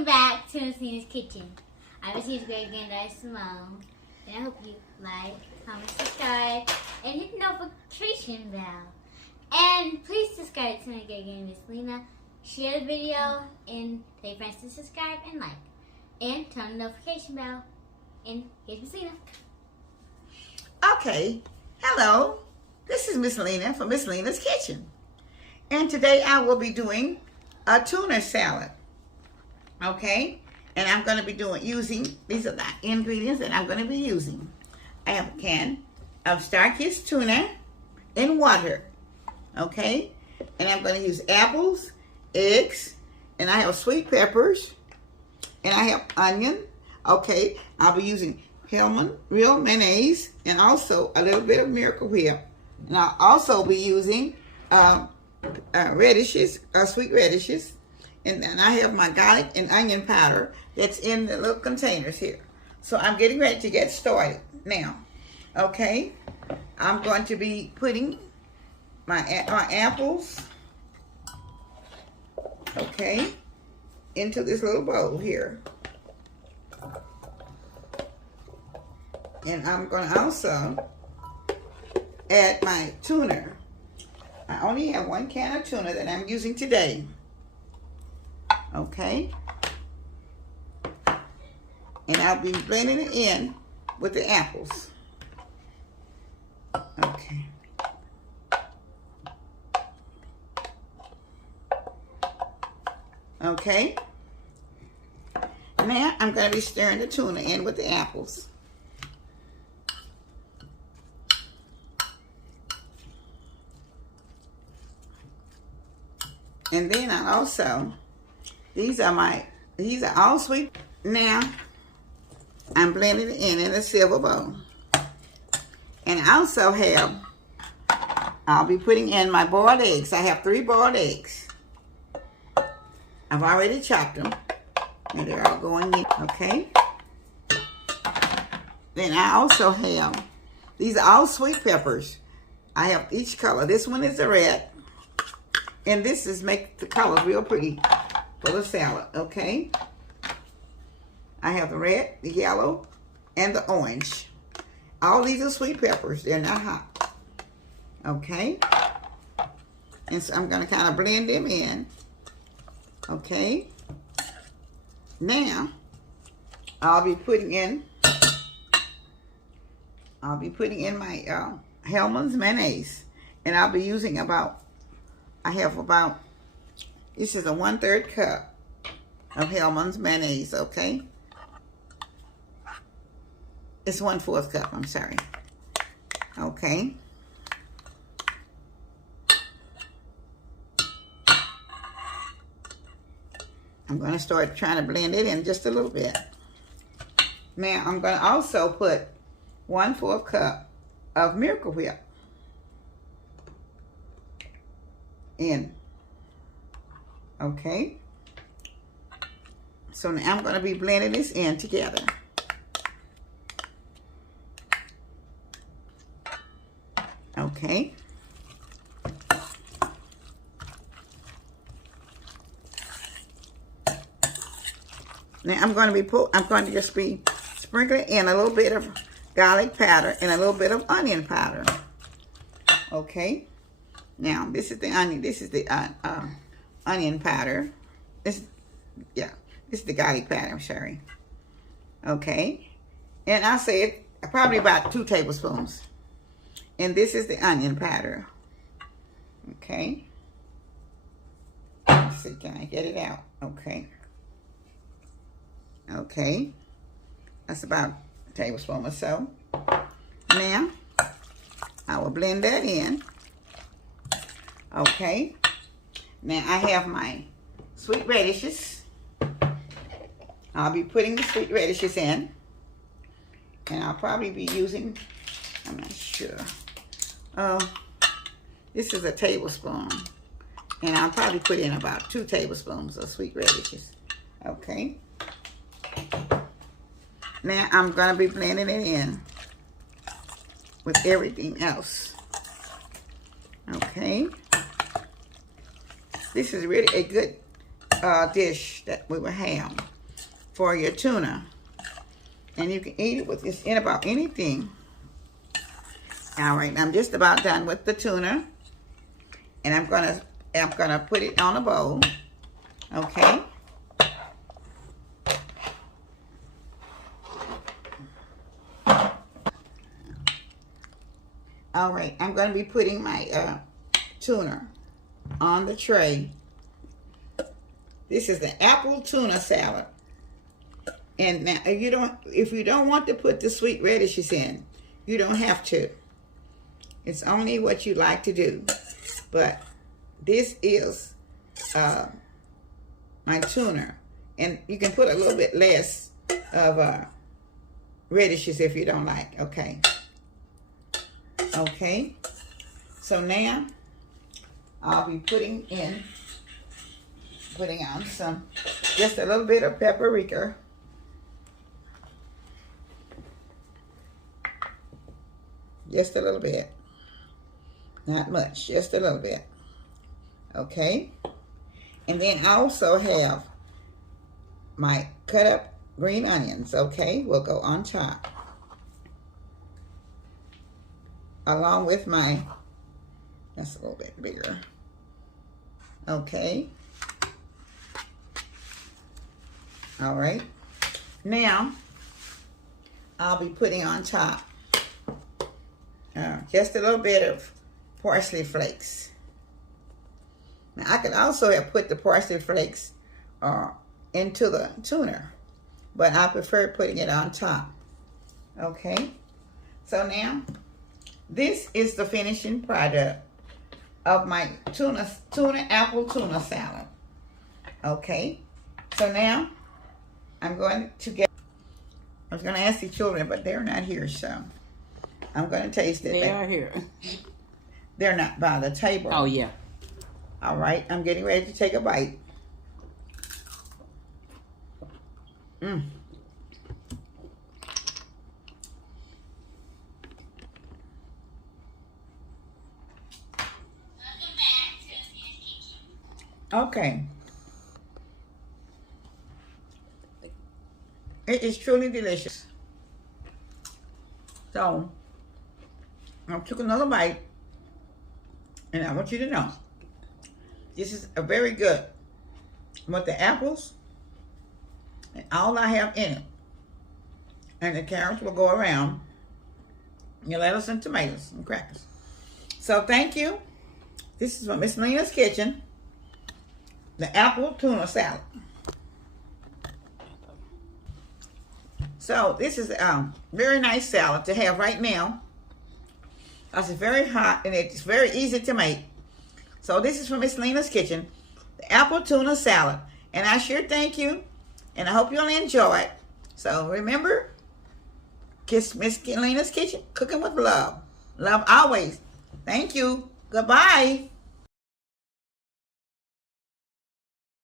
Welcome back to Ms.Lena's kitchen. I'm Ms. Greg and I'm Simone. And I hope you like, comment, subscribe, and hit the notification bell. And please subscribe to my Greg and Ms.Lena. Share the video and tell your friends to subscribe and like. And turn the notification bell. And here's Ms.Lena. Okay, hello. This is Ms.Lena from Ms.Lena's kitchen. And today I will be doing a tuna salad. Okay, and I'm going to be using, these are the ingredients that I'm going to be using. I have a can of starkist tuna in water. Okay, and I'm going to use apples, eggs, and I have sweet peppers, and I have onion. Okay, I'll be using Hellmann real mayonnaise and also a little bit of Miracle Whip. And I'll also be using radishes, sweet radishes. And then I have my garlic and onion powder that's in the little containers here. So I'm getting ready to get started now. Okay, I'm going to be putting my apples, okay, into this little bowl here. And I'm going to also add my tuna. I only have one can of tuna that I'm using today. Okay, and I'll be blending it in with the apples. Okay. Okay. Now I'm going to be stirring the tuna in with the apples. And then I also, these are all sweet. Now, I'm blending it in a silver bowl. And I also have, I'll be putting in my boiled eggs. I have 3 boiled eggs. I've already chopped them. And they're all going in, okay? Then I also have, these are all sweet peppers. I have each color. This one is the red. And this is make the colors real pretty for the salad, okay? I have the red, the yellow, and the orange. All these are sweet peppers. They're not hot, okay? And so I'm going to kind of blend them in, okay? Now, I'll be putting in my Hellmann's mayonnaise. And I'll be using this is a 1/3 cup of Hellmann's mayonnaise, okay? It's 1/4 cup, I'm sorry. Okay. I'm going to start trying to blend it in just a little bit. Now, I'm going to also put 1/4 cup of Miracle Whip in. Okay. So now I'm going to be blending this in together. Okay. Now I'm going to just be sprinkling in a little bit of garlic powder and a little bit of onion powder. Okay. Now this is the onion. This is the onion powder. This is the garlic powder. I'm sorry. Okay. And I'll say it probably about 2 tablespoons. And this is the onion powder. Okay. Let's see, can I get it out? Okay. Okay. That's about a tablespoon or so. Now, I will blend that in. Okay. Now, I have my sweet radishes. I'll be putting the sweet radishes in. And I'll probably be using, I'm not sure. This is a tablespoon. And I'll probably put in about 2 tablespoons of sweet radishes. Okay. Now I'm going to be blending it in with everything else. Okay. This is really a good dish that we will have for your tuna. And you can eat it with just in about anything. All right, I'm just about done with the tuna. And I'm gonna put it on a bowl. Okay. All right, I'm going to be putting my tuna on the tray. This is the Apple Tuna Salad. And now, if you don't want to put the sweet radishes in, you don't have to. It's only what you like to do. But this is my tuna. And you can put a little bit less of radishes if you don't like. Okay. Okay, so now I'll be putting on just a little bit of paprika. Just a little bit. Not much, just a little bit. Okay, and then I also have my cut up green onions. Okay, will go on top. Along with that's a little bit bigger. Okay. All right. Now, I'll be putting on top just a little bit of parsley flakes. Now, I could also have put the parsley flakes into the tuna, but I prefer putting it on top. Okay. So now, this is the finishing product of my apple tuna salad. Okay, so now I was going to ask the children, but they're not here, so I'm going to taste it. They are here. They're not by the table. Oh, yeah. All right, I'm getting ready to take a bite. Okay. It is truly delicious. So, I took another bite, and I want you to know, this is a very good with the apples, and all I have in it, and the carrots will go around, your lettuce and tomatoes and crackers. So, thank you. This is from Ms.Lena's Kitchen. The Apple Tuna Salad. So this is a very nice salad to have right now. It's very hot and it's very easy to make. So this is from Ms.Lena's Kitchen, the Apple Tuna Salad. And I sure thank you, and I hope you'll enjoy it. So remember, kiss Ms.Lena's Kitchen, cooking with love. Love always. Thank you. Goodbye.